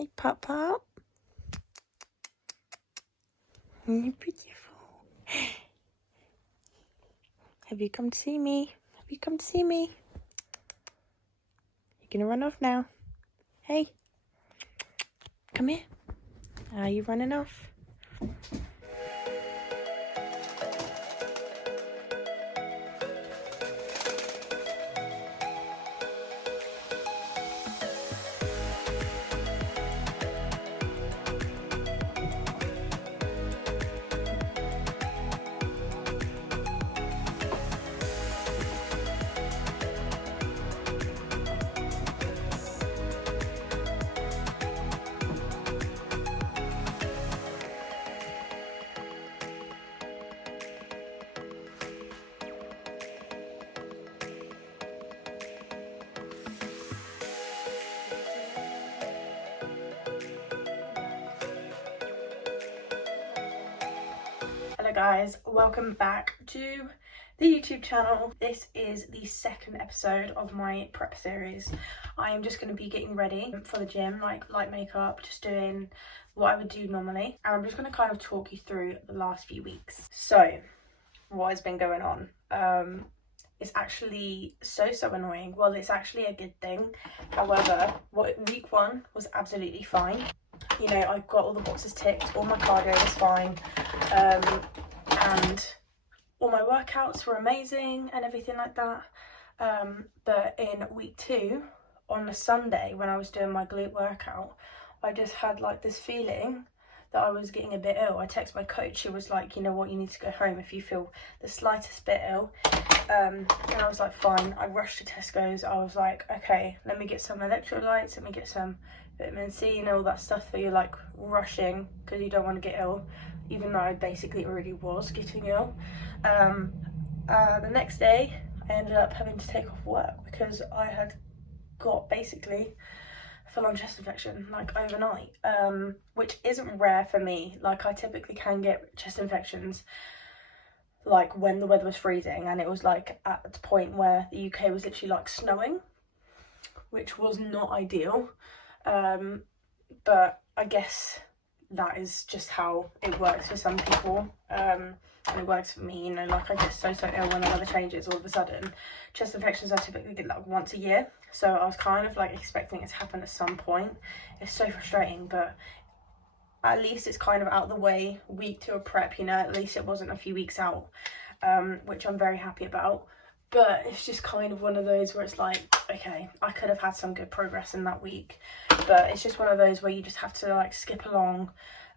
Hey, Pop Pop. You're beautiful. Have you come to see me? Have you come to see me? You're gonna run off now. Hey, come here. Are you running off? Hello guys, welcome back to the YouTube channel. This is the second episode of my prep series. I am just going to be getting ready for the gym, like light makeup, just doing what I would do normally. And I'm just going to kind of talk you through the last few weeks. So, what has been going on? It's actually so annoying. Well, it's actually a good thing. However, week one was absolutely fine. You know, I got all the boxes ticked, all my cardio was fine, and all my workouts were amazing and everything like that. But in week two, on a Sunday when I was doing my glute workout, I just had like this feeling that I was getting a bit ill. I texted my coach, she was like, you know what, you need to go home if you feel the slightest bit ill. And I was like, fine. I rushed to Tesco's. I was like, okay, let me get some electrolytes, let me get some vitamin C and all that stuff that you're like rushing because you don't want to get ill, even though I basically already was getting ill. The next day I ended up having to take off work because I had got basically full-on chest infection like overnight, which isn't rare for me. Like, I typically can get chest infections like when the weather was freezing, and it was like at the point where the UK was literally like snowing, which was not ideal. But I guess that is just how it works for some people, and it works for me. You know, like, I get so ill when the weather changes all of a sudden. Chest infections I typically get like once a year, so I was kind of like expecting it to happen at some point. It's so frustrating, but at least it's kind of out of the way. Week to a prep, you know, at least it wasn't a few weeks out, which I'm very happy about. But it's just kind of one of those where it's like, okay, I could have had some good progress in that week, but it's just one of those where you just have to like skip along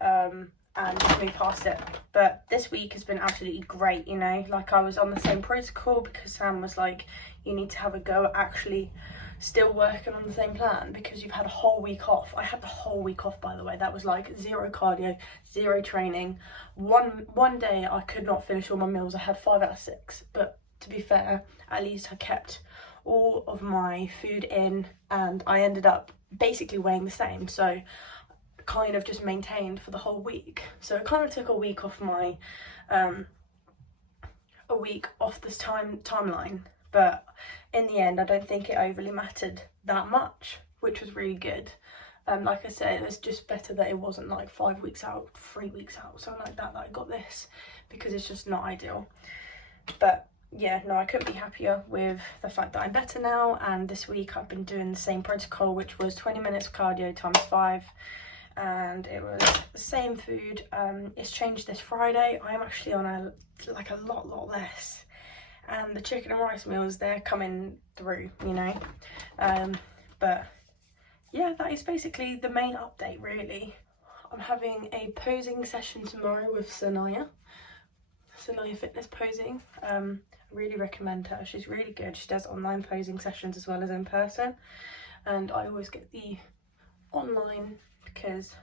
and just move past it. But this week has been absolutely great, you know, like I was on the same protocol because Sam was like, you need to have a go at actually still working on the same plan because you've had a whole week off. I had the whole week off, by the way. That was like zero cardio, zero training. One day I could not finish all my meals. I had 5 out of 6, but to be fair, at least I kept all of my food in, and I ended up basically weighing the same, so kind of just maintained for the whole week. So it kind of took a week off my this timeline, but in the end I don't think it overly mattered that much, which was really good. Like I said, it's just better that it wasn't like 5 weeks out, 3 weeks out, something like that I got this, because it's just not ideal. But yeah, no, I couldn't be happier with the fact that I'm better now. And this week I've been doing the same protocol, which was 20 minutes of cardio times 5, and it was the same food. It's changed this Friday. I am actually on a lot less, and the chicken and rice meals, they're coming through, you know. But yeah, that is basically the main update, really. I'm having a posing session tomorrow with Sanaya Fitness Posing. Really recommend her. She's really good. She does online posing sessions as well as in person, and I always get the online because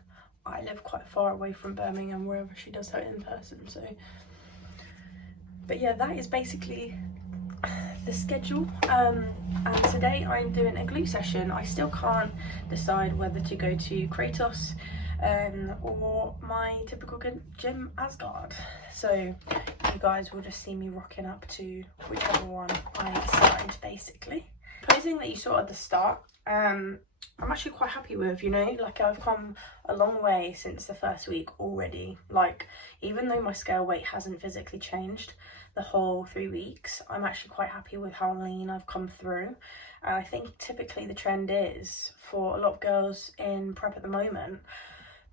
I live quite far away from Birmingham, wherever she does her in person. So, but yeah, that is basically the schedule. And today I'm doing a glute session. I still can't decide whether to go to Kratos or my typical gym Asgard, so you guys will just see me rocking up to whichever one I decide, basically. Posing that you saw at the start, I'm actually quite happy with, you know, like I've come a long way since the first week already. Like, even though my scale weight hasn't physically changed the whole 3 weeks, I'm actually quite happy with how lean I've come through. And I think typically the trend is for a lot of girls in prep at the moment,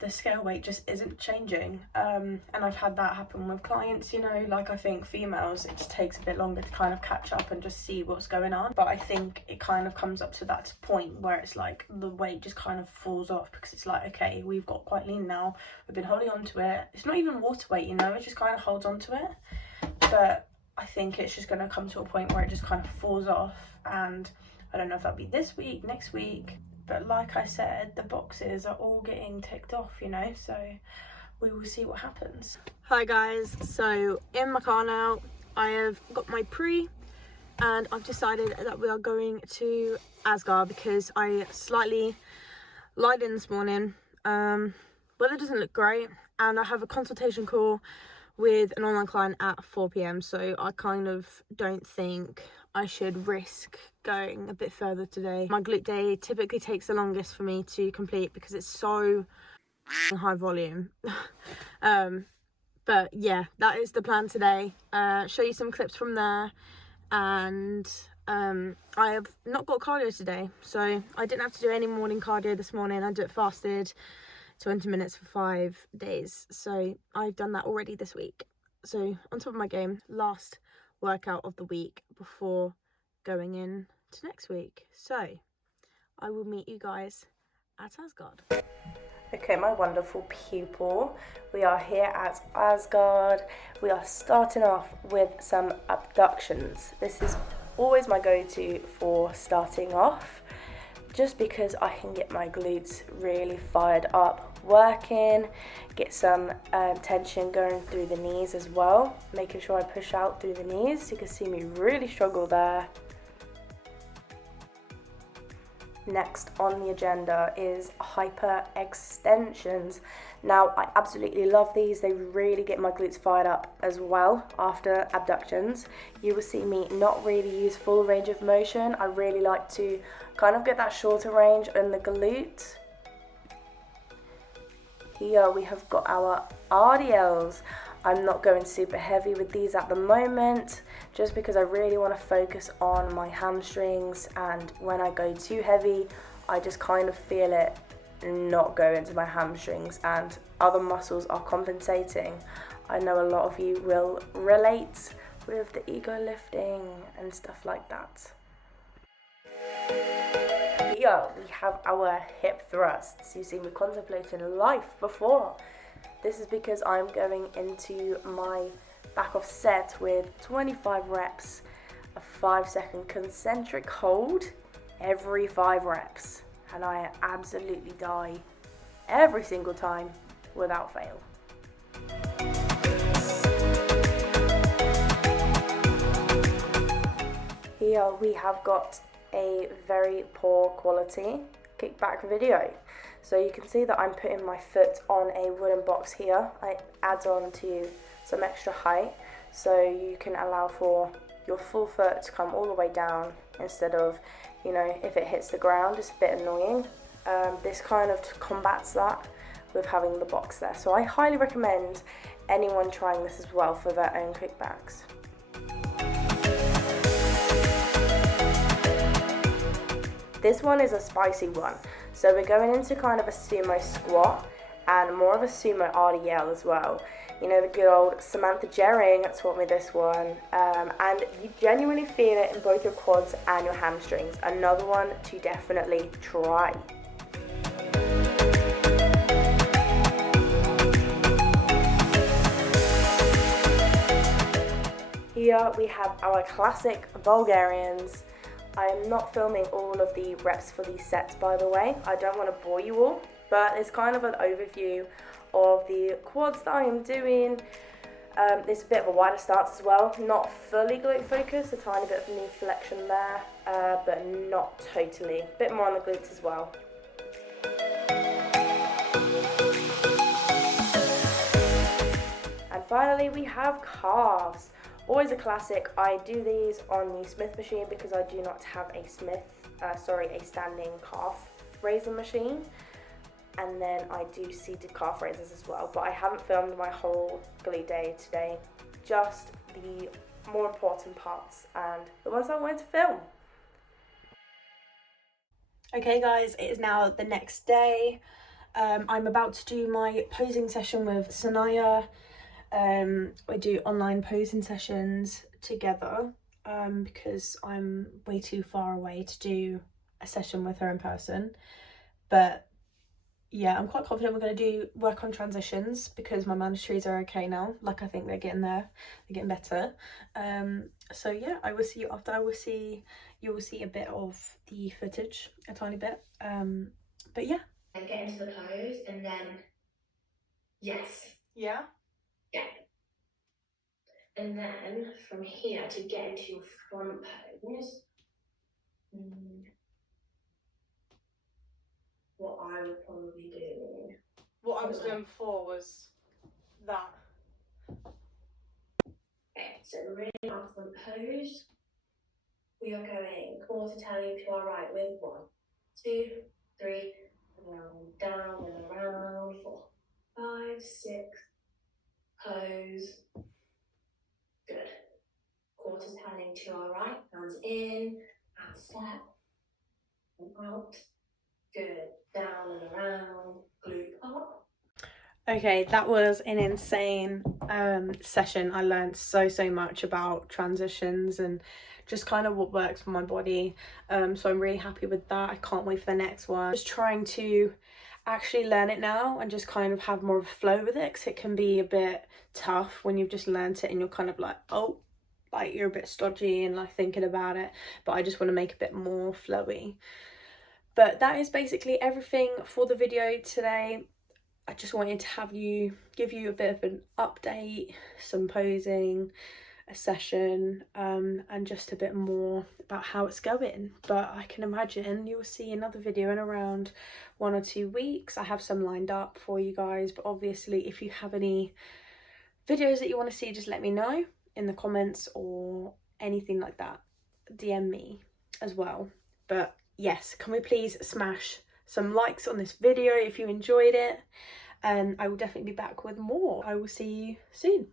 the scale weight just isn't changing, and I've had that happen with clients, you know, like I think females, it just takes a bit longer to kind of catch up and just see what's going on. But I think it kind of comes up to that point where it's like the weight just kind of falls off, because it's like, okay, we've got quite lean now, we've been holding on to it, it's not even water weight, you know, it just kind of holds on to it. But I think it's just going to come to a point where it just kind of falls off, and I don't know if that'll be this week, next week. But like I said, the boxes are all getting ticked off, you know, so we will see what happens. Hi guys, so in my car now, I have got my pre, and I've decided that we are going to Asgard because I slightly lied in this morning. Weather doesn't look great, and I have a consultation call with an online client at 4 p.m, so I kind of don't think I should risk going a bit further today. My glute day typically takes the longest for me to complete because it's so high volume. But yeah, that is the plan today. Show you some clips from there, and I have not got cardio today, so I didn't have to do any morning cardio this morning. I did fasted 20 minutes for 5 days, so I've done that already this week. So on top of my game, last workout of the week before going in to next week. So I will meet you guys at Asgard. Okay, my wonderful pupil, we are here at Asgard. We are starting off with some abductions. This is always my go-to for starting off, just because I can get my glutes really fired up working, get some tension going through the knees as well, making sure I push out through the knees. You can see me really struggle there. Next on the agenda is hyper extensions. Now, I absolutely love these. They really get my glutes fired up as well after abductions. You will see me not really use full range of motion. I really like to kind of get that shorter range in the glute. Here we have got our RDLs. I'm not going super heavy with these at the moment, just because I really want to focus on my hamstrings, and when I go too heavy, I just kind of feel it not go into my hamstrings, and other muscles are compensating. I know a lot of you will relate with the ego lifting and stuff like that. Here we have our hip thrusts. You see me contemplating life before. This is because I'm going into my back off set with 25 reps, a 5-second concentric hold every 5 reps. And I absolutely die every single time without fail. Here we have got a very poor quality kickback video. So you can see that I'm putting my foot on a wooden box here. I add on to some extra height, so you can allow for your full foot to come all the way down instead of, you know, if it hits the ground, it's a bit annoying. This kind of combats that with having the box there. So I highly recommend anyone trying this as well for their own kickbacks. This one is a spicy one. So we're going into kind of a sumo squat and more of a sumo RDL as well. You know, the good old Samantha Jering taught me this one, and you genuinely feel it in both your quads and your hamstrings. Another one to definitely try. Here we have our classic Bulgarians. I am not filming all of the reps for these sets, by the way. I don't want to bore you all, but it's kind of an overview of the quads that I am doing. There's a bit of a wider stance as well, not fully glute focused, a tiny bit of knee flexion there, but not totally. A bit more on the glutes as well. And finally we have calves. Always a classic. I do these on the Smith machine because I do not have a Smith a standing calf raiser machine, and then I do seated calf raisers as well, but I haven't filmed my whole glute day today, just the more important parts and the ones I wanted to film. Okay guys, it is now the next day. I'm about to do my posing session with Sanaya. We do online posing sessions together because I'm way too far away to do a session with her in person. But yeah, I'm quite confident we're going to do work on transitions because my mandatories are okay now. Like, I think they're getting there, they're getting better. So yeah, I will see you after. You will see a bit of the footage, a tiny bit. But yeah. And get into the pose, and then yes. Yeah. Yeah. And then from here to get into your front pose, what I would probably do. What I was doing before was that. Okay, so really our front pose. We are going quarter turning to our right with 1, 2, 3, around, down and around, 4, 5, 6, pose. Good. Quarter turning to our right, hands in, and step, and out. Good. Down and around, glute up. Okay, that was an insane session. I learned so much about transitions and just kind of what works for my body. So I'm really happy with that. I can't wait for the next one. Just trying to actually learn it now and just kind of have more of a flow with it, because it can be a bit tough when you've just learnt it and you're kind of like, oh, like you're a bit stodgy and like thinking about it. But I just want to make it a bit more flowy. But that is basically everything for the video today. I just wanted to give you a bit of an update, some posing, a session, and just a bit more about how it's going. But I can imagine you'll see another video in around 1 or 2 weeks. I have some lined up for you guys, but obviously if you have any videos that you want to see, just let me know in the comments or anything like that. DM me as well. But yes, can we please smash some likes on this video if you enjoyed it, and I will definitely be back with more. I will see you soon.